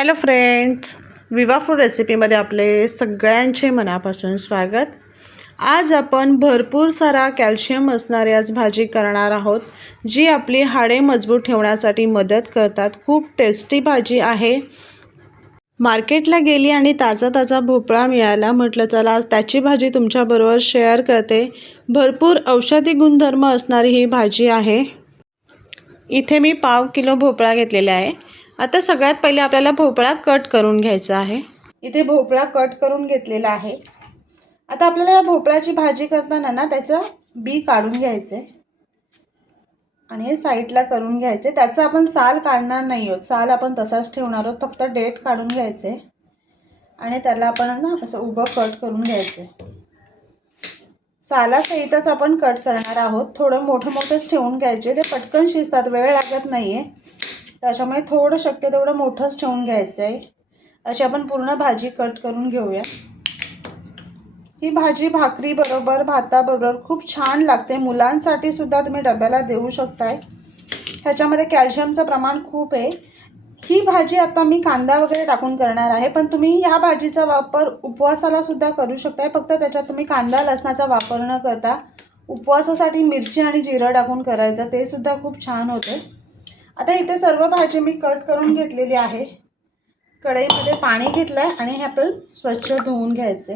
Hello friends, विवा food रेसिपीमध्ये आपले सगळ्यांचे मनापासून स्वागत. आज आपण भरपूर सारा कॅल्शियम असणारी आज भाजी करणार आहोत, जी आपली हाडे मजबूत ठेवण्यासाठी मदत करतात. खूप टेस्टी भाजी आहे. मार्केटला गेली आणि ताजा भोपळा मिळाला, म्हटलं चला आज त्याची भाजी तुमच्याबरोबर शेअर करते. भरपूर औषधी गुणधर्म असणारी ही भाजी आहे. इथे मी 1/2 किलो भोपळा घेतलेला आहे. आता सगळ्यात पहिले आपल्याला भोपळा कट करून घ्यायचा आहे. इथे भोपळा कट करून घेतलेला आहे. आता आपल्याला या भोपळ्याची भाजी करताना ना त्याचं बी काढून घ्यायचे आणि हे साईडला करून घ्यायचे. त्याचं आपण साल काढणार नाही आहोत, साल आपण तसाच ठेवणार आहोत. फक्त देठ काढून घ्यायचे आणि त्याला आपण ना असं उभं कट करून घ्यायचे. सालासहितच आपण कट करणार आहोत. थोडं मोठंच ठेवून घ्यायचे, ते पटकन शिजतात, वेळ लागत नाही आहे. त्याच्यामुळे थोडं शक्य तेवढं मोठंच ठेवून घ्यायचं आहे. अशी आपण पूर्ण भाजी कट करून घेऊया. ही भाजी भाकरी बरोबर, भाताबरोबर खूप छान लागते. मुलांसाठी सुद्धा तुम्ही डब्याला देऊ शकताय. ह्याच्यामध्ये कॅल्शियमचं प्रमाण खूप आहे. ही भाजी आता मी कांदा वगैरे टाकून करणार आहे, पण तुम्ही ह्या भाजीचा वापर उपवासाला सुद्धा करू शकताय. फक्त त्याच्यात तुम्ही कांदा लसणाचा वापर न करता उपवासासाठी मिरची आणि जिरं टाकून करायचं, ते सुद्धा खूप छान होते. आता इथे सर्व भाजी मी कट करून घेतलेली आहे. कढईमध्ये पाणी घेतलं आहे आणि हे आपण स्वच्छ धुवून घ्यायचे.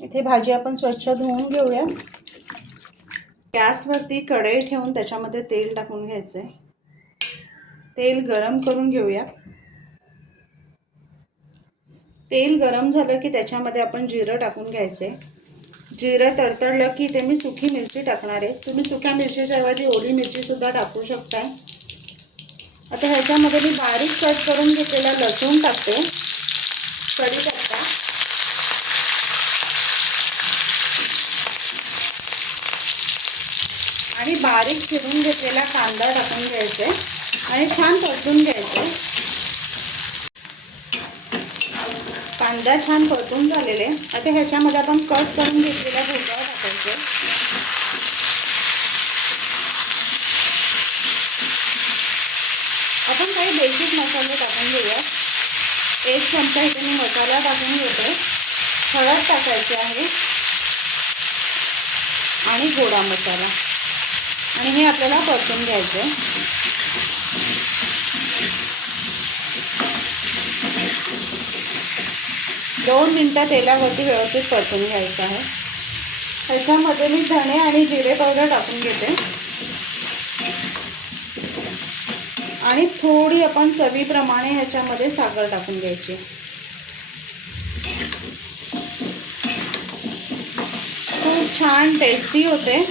इथे भाजी आपण स्वच्छ धुवून घेऊया. गॅसवरती कढई ठेवून त्याच्यामध्ये तेल टाकून घ्यायचे. तेल गरम करून घेऊया. तेल गरम झालं की त्याच्यामध्ये आपण जिरं टाकून घ्यायचे. जिरं तडतडलं की ते मी सुकी मिरची टाकणार आहे. तुम्ही सुक्या मिरचीच्या ऐवजी ओली मिरची सुद्धा टाकू शकताय. आता ह्याच्यामध्ये मी बारीक कट करून घेतलेला लसूण टाकते, कढीपत्ता आणि बारीक चिरून घेतलेला कांदा टाकून घ्यायचे आणि छान परतून घ्यायचे. कांदा छान परतून झालेले. आता ह्याच्यामध्ये आपण कट करून घेतलेला भोपळा टाकायचे. आपण काही बेसिक मसाले टाकून घेऊया. 1 चमचा इथे मी मसाला टाकून घेते. हळद टाकायची आहे आणि गोडा मसाला, आणि हे आपल्याला परतून घ्यायचं. 2 मिनिटं तेलावरती व्यवस्थित परतून घ्यायचं आहे. ह्याच्यामध्ये मी धणे आणि जिरे पावडर टाकून घेते आणि थोडी आपण चवीप्रमाणे ह्याच्यामध्ये साखर टाकून घ्यायची. खूप छान टेस्टी होते.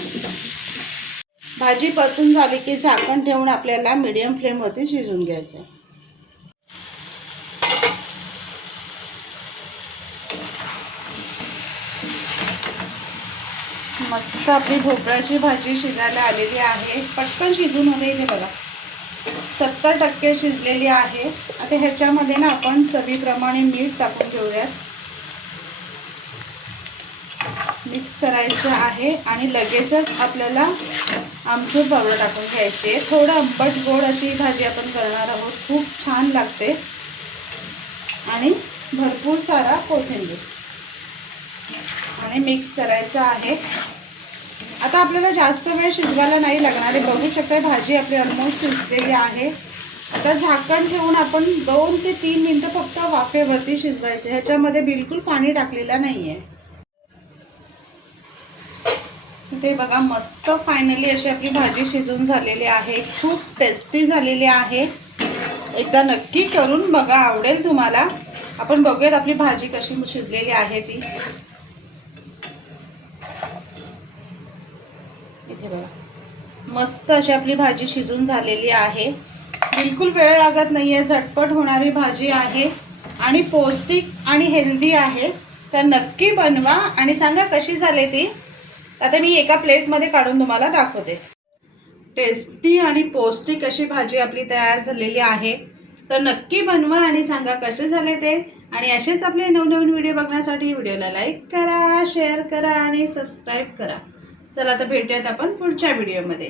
भाजी परतून झाली की झाकण ठेवून आपल्याला मीडियम फ्लेमवरती शिजवून घ्यायचं. मस्त आपली भोपळ्याची भाजी शिजायला आलेली आहे. पटकन शिजून होते. इथे बघा 70% शिजलेली आहे. आता ह्याच्यामध्ये ना आपण चवीप्रमाणे मीठ टाकून घेऊयात. मिक्स करायचं आहे आणि लगेचच आपल्याला आमचूर पावडर टाकून घ्यायचे. थोडं आंबट गोड अशी भाजी आपण करणार आहोत. खूप छान लागते. आणि भरपूर सारा कोथिंबीर आणि मिक्स करायचं आहे. आता आपल्याला जास्त वेळ शिजवायला नाही लागणार आहे. बघू शकता भाजी आपली ऑलमोस्ट शिजलेली आहे. आता झाकण ठेवून आपण 2 ते 3 मिनिटं फक्त वाफेवरती शिजवायचे. ह्याच्यामध्ये बिलकुल पाणी टाकलेलं नाही आहे. ते बघा मस्त फायनली अशी आपली भाजी शिजून झालेली आहे. खूप टेस्टी झालेली आहे. एकदा नक्की करून बघा, आवडेल तुम्हाला. आपण बघूयात आपली भाजी कशी शिजलेली आहे ती. इथे बघा मस्त अशी आपली भाजी शिजून झालेली आहे. बिलकुल वेळ लागत नाही आहे. झटपट होणारी भाजी आहे आणि पौष्टिक आणि हेल्दी आहे. तर नक्की बनवा आणि सांगा कशी झाली ती. आता मी एका प्लेटमध्ये काढून तुम्हाला दाखवते. टेस्टी आणि पौष्टिक अशी भाजी आपली तयार झालेली आहे. तर नक्की बनवा आणि सांगा कसे झाले ते. आणि असेच आपले नवनवीन व्हिडिओ बघण्यासाठी व्हिडिओला लाईक करा, शेअर करा आणि सबस्क्राईब करा. चला तर भेटूयात आपण पुढच्या व्हिडिओमध्ये.